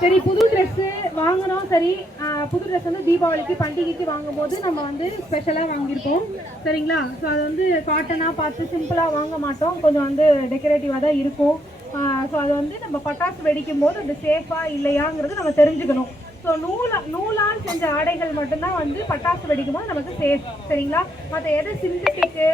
சரி புது ட்ரெஸ்ஸு வாங்கினோம். சரி புது ட்ரெஸ் வந்து தீபாவளிக்கு பண்டிகைக்கு வாங்கும்போது நம்ம வந்து ஸ்பெஷலாக வாங்கியிருப்போம். சரிங்களா? ஸோ அது வந்து காட்டனாக பார்த்து சிம்பிளாக வாங்க மாட்டோம். கொஞ்சம் வந்து டெக்கரேட்டிவாக தான் இருக்கும். ஸோ அது வந்து நம்ம பட்டாசு வெடிக்கும் போது அது சேஃபாக இல்லையாங்கிறது நம்ம தெரிஞ்சுக்கணும். ஸோ நூலா நூலால் செஞ்ச ஆடைகள் மட்டும்தான் வந்து பட்டாசு வெடிக்கும்போது நமக்கு சேஃப். சரிங்களா? மற்ற எது சிந்தட்டிக்கு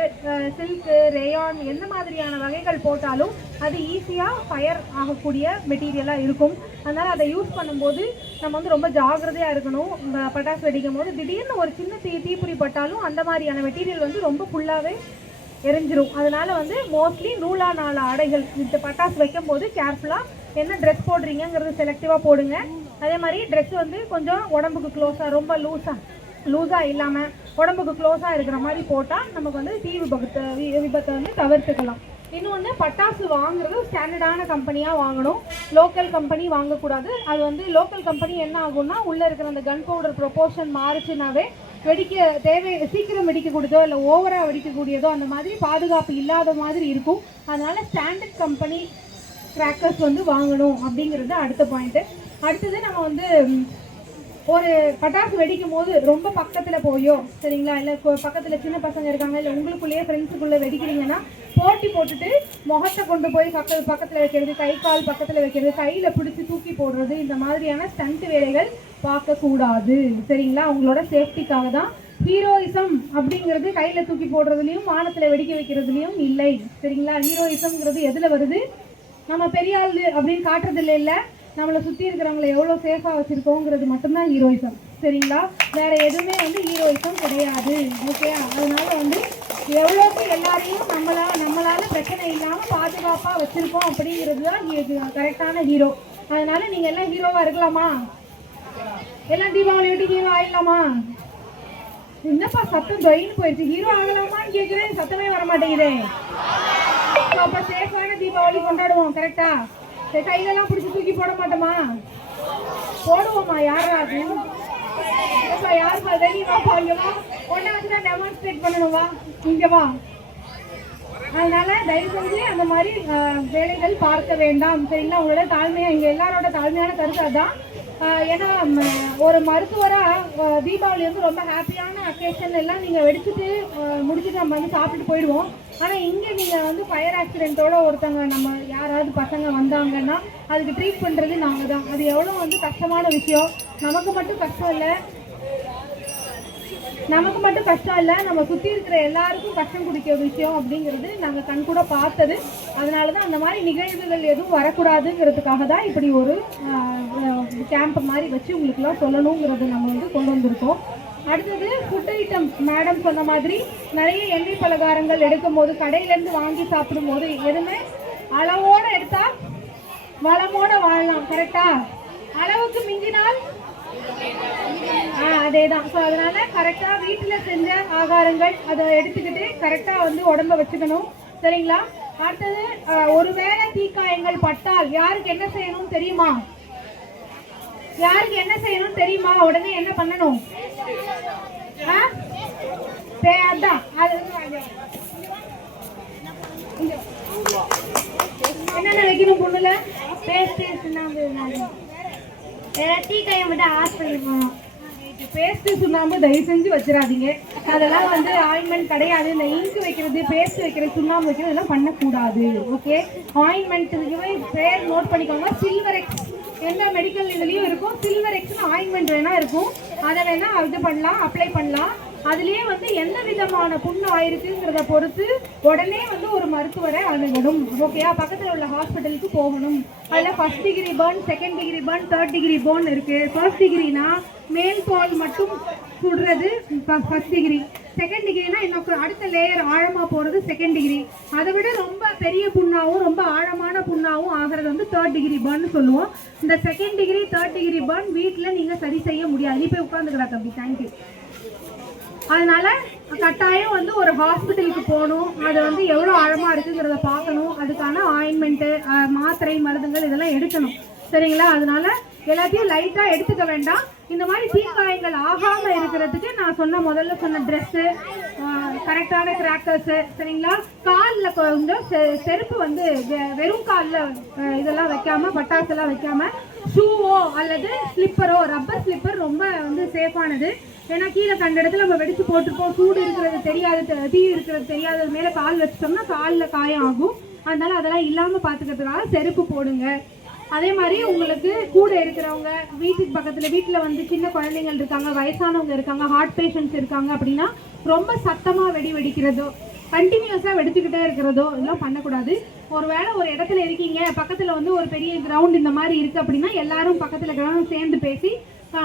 சில்க்கு ரேயான் எந்த மாதிரியான வகைகள் போட்டாலும் அது ஈஸியாக ஃபயர் ஆகக்கூடிய மெட்டீரியலாக இருக்கும். அதனால் அதை யூஸ் பண்ணும்போது நம்ம வந்து ரொம்ப ஜாக்கிரதையாக இருக்கணும். பட்டாசு வெடிக்கும் போது திடீர்னு ஒரு சின்ன தீ தீப்புரி பட்டாலும் அந்த மாதிரியான மெட்டீரியல் வந்து ரொம்ப ஃபுல்லாகவே எரிஞ்சிரும். அதனால வந்து மோஸ்ட்லி நூலா நாலு ஆடைகள். இந்த பட்டாசு வைக்கும் போது கேர்ஃபுல்லாக என்ன ட்ரெஸ் போடுறீங்கங்கிறது செலக்டிவாக போடுங்க. அதே மாதிரி ட்ரெஸ் வந்து கொஞ்சம் உடம்புக்கு க்ளோஸாக ரொம்ப லூஸாக லூஸாக இல்லாமல் உடம்புக்கு க்ளோஸாக இருக்கிற மாதிரி போட்டால் நமக்கு வந்து தீ விபத்தை வி- விபத்தை வந்து தவிர்த்துக்கலாம். இன்னொன்று பட்டாசு வாங்குறது ஸ்டாண்டர்டான கம்பெனியாக வாங்கணும். லோக்கல் கம்பெனி வாங்கக்கூடாது. அது வந்து லோக்கல் கம்பெனி என்ன ஆகும்னா உள்ளே இருக்கிற அந்த கன் பவுடர் ப்ரொபோர்ஷன் மாறுச்சுனாவே வெடிக்க தேவை சீக்கிரம் வெடிக்கக்கூடியதோ இல்லை ஓவராக வெடிக்கக்கூடியதோ அந்த மாதிரி பாதுகாப்பு இல்லாத மாதிரி இருக்கும். அதனால் ஸ்டாண்டர்ட் கம்பெனி கிராக்கர்ஸ் வந்து வாங்கணும் அப்படிங்கிறது அடுத்த பாயிண்ட்டு அடுத்தது நம்ம வந்து ஒரு பட்டாசு வெடிக்கும் போது ரொம்ப பக்கத்தில் போயோ சரிங்களா? இல்லை பக்கத்தில் சின்ன பசங்க இருக்காங்க இல்லை உங்களுக்குள்ளேயே ஃப்ரெண்ட்ஸுக்குள்ளே வெடிக்கிறீங்கன்னா போட்டி போட்டுட்டு முகத்தை கொண்டு போய் பக்க பக்கத்தில் வைக்கிறது கை கால் பக்கத்தில் வைக்கிறது கையில் பிடிச்சி தூக்கி போடுறது இந்த மாதிரியான ஸ்டண்ட் வேலைகள் பார்க்கக்கூடாது சரிங்களா? உங்களோட சேஃப்டிக்காக தான். ஹீரோயிசம் அப்படிங்கிறது கையில் தூக்கி போடுறதுலையும் வானத்தில் வெடிக்க வைக்கிறதுலையும் இல்லை சரிங்களா? ஹீரோயிசம்ங்கிறது எதில் வருது? நம்ம பெரிய ஆள் அப்படின்னு காட்டுறது இல்லை. இல்லை நம்மளை சுற்றி இருக்கிறவங்கள எவ்வளோ சேஃபாக வச்சுருக்கோங்கிறது மட்டும்தான் ஹீரோயிசம் சரிங்களா? வேறு எதுவுமே வந்து ஹீரோயிசம் கிடையாது. ஓகேயா அதனால் வந்து எவ்வளோக்கு எல்லாரையும் நம்மளால் நம்மளால் பிரச்சனை இல்லாமல் பாதுகாப்பாக வச்சுருக்கோம் அப்படிங்கிறது தான் கரெக்டான ஹீரோ அதனால் நீங்கள் எல்லாம் ஹீரோவாக இருக்கலாமா? எல்லாம் தீபாவளி விட்டு ஹீரோ ஆகிடலாமா என்னப்பா சத்தம் தொயின்னு போயிடுச்சு. ஹீரோ ஆகலாமான்னு கேட்குறேன். சத்தமே வர மாட்டேங்குதே அப்ப சேஃபான தீபாவளி கொண்டாடுவோம் கரெக்டா சரி கையிலலாம் பிடிச்சி தூக்கி போட மாட்டோமா? போடுவோமா யாரா அது ஏப்பா, யாருப்பா வெளி வாப்பா இங்க வா ஒன்றை தான் டெமான்ஸ்ட்ரேட் பண்ணணும்? வா இங்க வா. அதனால தயவு செஞ்சு அந்த மாதிரி வேலைகள் பார்க்க வேண்டாம். சரிங்களா? உங்களோட தாழ்மையா இங்க எல்லாரோட தாழ்மையான கருத்து அதான். ஏன்னா ஒரு மருத்துவராக தீபாவளி வந்து ரொம்ப ஹாப்பியான அக்கேஷன் எல்லாம் நீங்கள் வெடிச்சுட்டு ஆஹ், முடிச்சுட்டு நம்ம வந்து சாப்பிட்டுட்டு போயிடுவோம். ஆனால் இங்கே நீங்கள் வந்து ஃபயர் ஆக்சிடென்ட்டோட ஒருத்தவங்க நம்ம யாராவது பசங்க வந்தாங்கன்னா அதுக்கு ட்ரீட் பண்ணுறது நாங்கள் தான். அது எவ்வளோ வந்து கஷ்டமான விஷயம். நமக்கு மட்டும் கஷ்டம் இல்லை. நமக்கு மட்டும் கஷ்டம் இல்லை. நம்ம சுற்றி இருக்கிற எல்லாருக்கும் கஷ்டம் குடிக்கிற விஷயம் அப்படிங்கிறது நாங்கள் கண் கூட பார்த்தது. அதனால தான் அந்த மாதிரி நிகழ்வுகள் எதுவும் வரக்கூடாதுங்கிறதுக்காக தான் இப்படி ஒரு கேம்ப் மாதிரி வச்சு உங்களுக்குலாம் சொல்லணுங்கிறது நம்ம வந்து கொண்டு வந்திருக்கோம். அடுத்தது ஃபுட் ஐட்டம் மேடம் சொன்ன மாதிரி நிறைய எண்ணெய் பலகாரங்கள் எடுக்கும் போது கடையிலேருந்து வாங்கி சாப்பிடும் போது எதுவுமே அளவோடு எடுத்தால் வளமோட வாழலாம் கரெக்டா அளவுக்கு மிஞ்சினால் ஆ அதேதான். ஸோ அதனால கரெக்டாக வீட்டில் செஞ்ச ஆகாரங்கள் அதை எடுத்துக்கிட்டு கரெக்டாக வந்து உடம்ப வச்சுக்கணும். சரிங்களா? அடுத்தது ஒருவேளை தீக்காயங்கள் பட்டால் யாருக்கு என்ன செய்யணும்னு தெரியுமா? யாருக்கு என்ன செய்யணும் தெரியுமா? உடனே என்ன பண்ணணும்? ஆ? சே அதான். அது என்ன வாங்க. இங்க. என்னென்ன வைக்கணும் பொண்ணுல? பேஸ்ட் சுண்ணாம்பு தீக்காயம் மட்டும் ஹாஸ்பிட்டல் போகணும் பேஸ்ட் சுண்ணாம்பு தயவு செஞ்சு வச்சிடாதீங்க. அதெல்லாம் வந்து ஆயின்மெண்ட் கிடையாது. இந்த இங்க் வைக்கிறது பேஸ்ட் வைக்கிறது சுண்ணாம்பு வைக்கிறது இதெல்லாம் பண்ணக்கூடாது. ஓகே ஆயின்மெண்ட்டுக்கு பேர் நோட் பண்ணிக்கோங்க. சில்வர் எக்ஸ் எல்லா மெடிக்கல் இதுலேயும் இருக்கும். சில்வர் எக்ஸ்னு ஆயின்மெண்ட் வேணால் இருக்கும். அதை வேணால் இது பண்ணலாம் அப்ளை பண்ணலாம். அதுலேயே வந்து எந்த விதமான புண்ணு ஆயிருக்குங்கிறத பொறுத்து உடனே வந்து ஒரு மருத்துவரை அணுகணும். ஓகேயா பக்கத்தில் உள்ள ஹாஸ்பிட்டலுக்கு போகணும். அதில் first degree burn second degree burn third degree burn இருக்கு. ஃபர்ஸ்ட் டிகிரினா மேல் பால் மட்டும் சுடுறது ஃபர்ஸ்ட் டிகிரி செகண்ட் டிகிரினா இன்னும் அடுத்த லேயர் ஆழமாக போகிறது செகண்ட் டிகிரி அதை விட ரொம்ப பெரிய புண்ணாகவும் ரொம்ப ஆழமான புண்ணாகவும் ஆகிறது வந்து தேர்ட் டிகிரி பர்ன் சொல்லுவோம். இந்த second degree third degree burn வீட்டில் நீங்கள் சரி செய்ய முடியாது. நீ போய் உட்காந்துக்கிறா தம்பி. தேங்க்யூ அதனால கட்டாயம் வந்து ஒரு ஹாஸ்பிட்டலுக்கு போகணும். அது வந்து எவ்வளோ ஆழமாக இருக்குங்கிறத பார்க்கணும். அதுக்கான ஆயின்மெண்ட்டு மாத்திரை மருந்துகள் இதெல்லாம் எடுக்கணும். சரிங்களா? அதனால எல்லாத்தையும் லைட்டாக எடுத்துக்க வேண்டாம். இந்த மாதிரி தீக்காயங்கள் ஆகாமல் இருக்கிறதுக்கு நான் சொன்ன முதல்ல சொன்ன ட்ரெஸ்ஸு கரெக்டான கிராக்கர்ஸு சரிங்களா? காலில் கொஞ்சம் செ- செருப்பு வந்து வெ- வெறும் காலில் இதெல்லாம் வைக்காம பட்டாசெல்லாம் வைக்காம ஷூவோ அல்லது ஸ்லிப்பரோ ரப்பர் ஸ்லிப்பர் ரொம்ப வந்து சேஃபானது ஏன்னா கீழே கண்ட இடத்துல நம்ம வெடிச்சு போட்டிருப்போம். சூடு இருக்கிறது தெரியாது தீ இருக்கிறது தெரியாதது மேலே கால் வச்சிட்டோம்னா காலில் காயம் ஆகும். அதனால அதெல்லாம் இல்லாமல் பார்த்துக்கிறதுக்காக செருப்பு போடுங்க. அதே மாதிரி உங்களுக்கு கூட இருக்கிறவங்க வீட்டுக்கு பக்கத்தில் வீட்டில் வந்து சின்ன குழந்தைங்கள் இருக்காங்க வயசானவங்க இருக்காங்க ஹார்ட் பேஷண்ட்ஸ் இருக்காங்க அப்படின்னா ரொம்ப சத்தமாக வெடி வெடிக்கிறதோ கண்டினியூஸாக வெடிச்சுக்கிட்டே இருக்கிறதோ இதெல்லாம் பண்ணக்கூடாது. ஒரு வேளை ஒரு இடத்துல இருக்கீங்க பக்கத்தில் வந்து ஒரு பெரிய கிரவுண்ட் இந்த மாதிரி இருக்குது அப்படின்னா எல்லாரும் பக்கத்தில் கிரவுண்ட் சேர்ந்து பேசி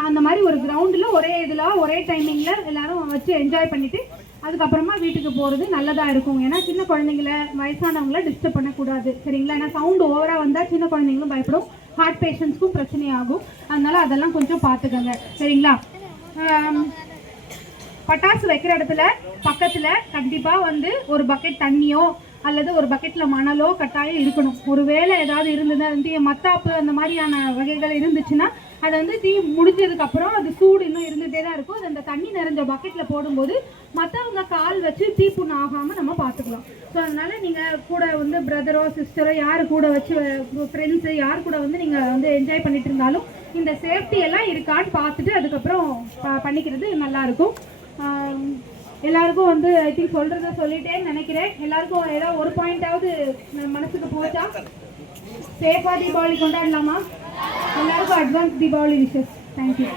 அந்த மாதிரி ஒரு கிரவுண்டில் ஒரே இதில் ஒரே டைமிங்கில் எல்லாரும் வச்சு என்ஜாய் பண்ணிவிட்டு அதுக்கப்புறமா வீட்டுக்கு போகிறது நல்லதாக இருக்கும். ஏன்னா சின்ன குழந்தைங்கள வயசானவங்கள டிஸ்டர்ப் பண்ணக்கூடாது. சரிங்களா? ஏன்னா சவுண்டு ஓவராக வந்தால் சின்ன குழந்தைங்களும் பயப்படும். ஹார்ட் பேஷண்ட்ஸ்க்கும் பிரச்சனையாகும் அதனால அதெல்லாம் கொஞ்சம் பார்த்துக்கோங்க. சரிங்களா? பட்டாசு வைக்கிற இடத்துல பக்கத்தில் கண்டிப்பாக வந்து ஒரு பக்கெட் தண்ணியோ அல்லது ஒரு பக்கெட்ல மணலோ கட்டாயம் இருக்கணும். ஒருவேளை ஏதாவது இருந்ததுன்னா வந்து மத்தாப்பு அந்த மாதிரியான வகைகள் இருந்துச்சுன்னா அதை வந்து தீ முடிஞ்சதுக்கு அப்புறம் அது சூடு இன்னும் இருந்துகிட்டே தான் இருக்கும். அது அந்த தண்ணி நிறைஞ்ச பக்கெட்ல போடும்போது மற்றவங்க கால் வச்சு தீப்புண்ணு ஆகாம நம்ம பார்த்துக்கலாம். ஸோ அதனால நீங்க கூட வந்து பிரதரோ சிஸ்டரோ யார் கூட வச்சு ஃப்ரெண்ட்ஸு யார் கூட வந்து நீங்க வந்து என்ஜாய் பண்ணிட்டு இருந்தாலும் இந்த சேஃப்டி எல்லாம் இருக்கான்னு பார்த்துட்டு அதுக்கப்புறம் ப- பண்ணிக்கிறது நல்லா இருக்கும். எல்லாருக்கும் வந்து ஐ திங்க் சொல்றத சொல்லிட்டேன்னு நினைக்கிறேன். எல்லாருக்கும் ஏதாவது ஒரு பாயிண்டாவது மனசுக்கு போச்சா? சேஃபா தீபாவளி கொண்டாடலாமா? எல்லாருக்கும் அட்வான்ஸ் தீபாவளி விஷஸ் தேங்க்யூ